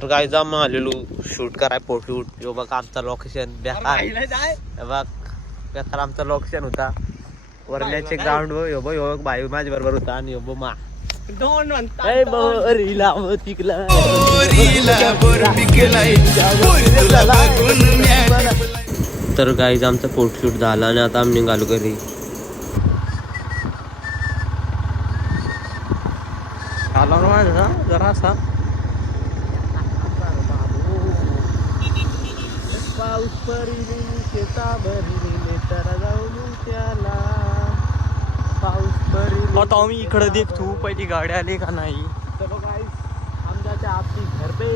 तर काय जाम आलेलो शूट कराय फोटो यो बघ आमचा लोकेशन बेकार बघ बेकार आमचा लोकेशन होता वरण्याचे ग्राउंड यो बघ यो बाई माझ्या बरोबर होता आणि यो मा तर गाईज आमचा फोटोशूट झाला आणि आता आम्ही निघालो घरी. आला ना माझा जरासा पाऊस पडली शेता भरली तर जाऊन त्याला पाऊस पडली. आता आम्ही इकडे देखतो पहिली गाडी आली का नाही. चलो गाईस हम जाते आपकी घर पे.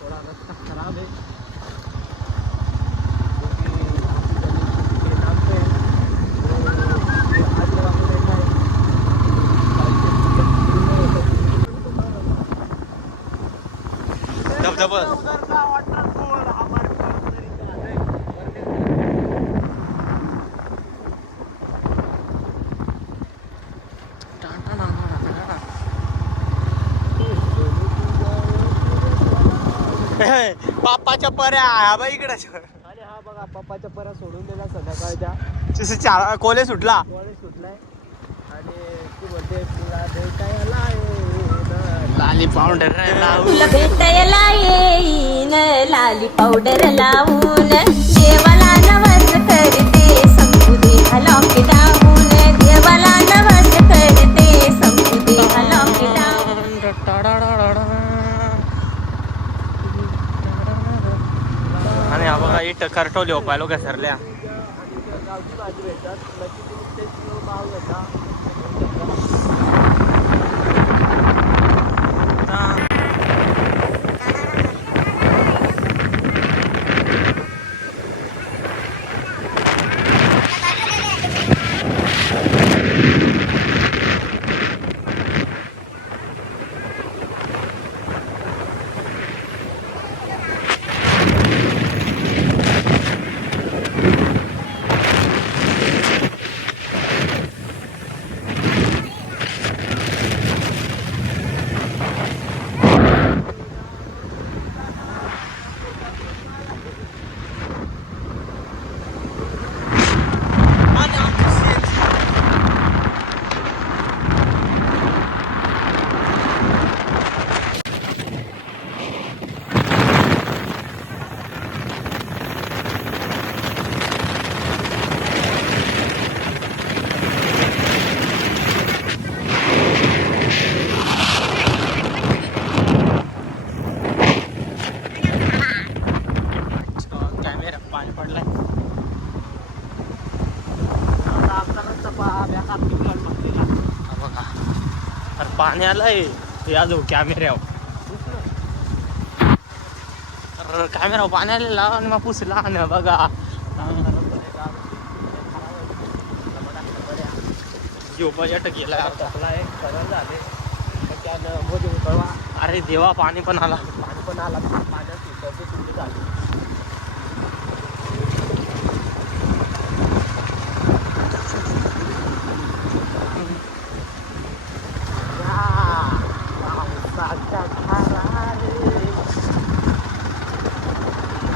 थोड़ा रास्ता खराब है पापाच्या पर्या हा बा इकडे. आणि हा बघा पप्पाच्या पर्या सोडून दिला संध्याकाळच्या कोले सुटलाय आणि तू म्हणते तुला भेटायला लाली पावडर तुला भेटायला येईन लाली पावडर लावून देवाला नवस करते संपू दे लॉकडाऊन देवाला नवस करते संपू दे लॉकडाऊन. आणि हा बघा इट करटोली ओपायलो घसरल्या. गावची भाजी भेटतात भाव घेता. पाणी आलंय या जाऊ कॅमेऱ्यावर. तर कॅमेरा पाणी आलेला आणि मग पुसला आणि बघा जो पर्यटक गेला अरे देवा पाणी पण आला पाण्यात झाले.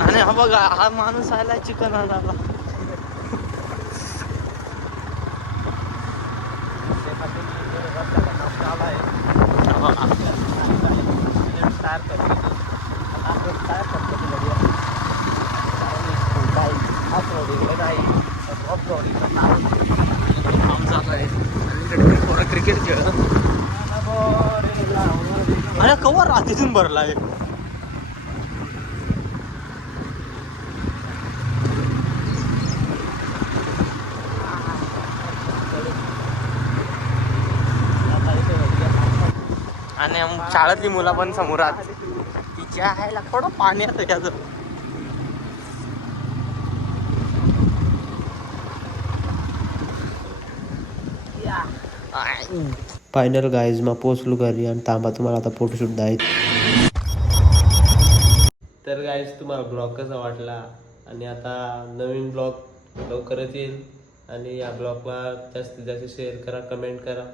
आणि हा बघा हा माणूस आला चिकन आला. क्रिकेट खेळ अरे कवर रात्रीतून भरला आहे. आणि शाळेतली मुलं पण समोर आत तिच्या आहे थोडं पाणी असतं त्याचं. फायनल गाईज मग पोचलो घरी आणि तांबा तुम्हाला आता फोटोशूट द्यायचं. तर गाईज तुम्हाला ब्लॉग कसा वाटला आणि आता नवीन ब्लॉग लवकरच येईल आणि या ब्लॉगला जास्तीत जास्त शेअर करा, कमेंट करा.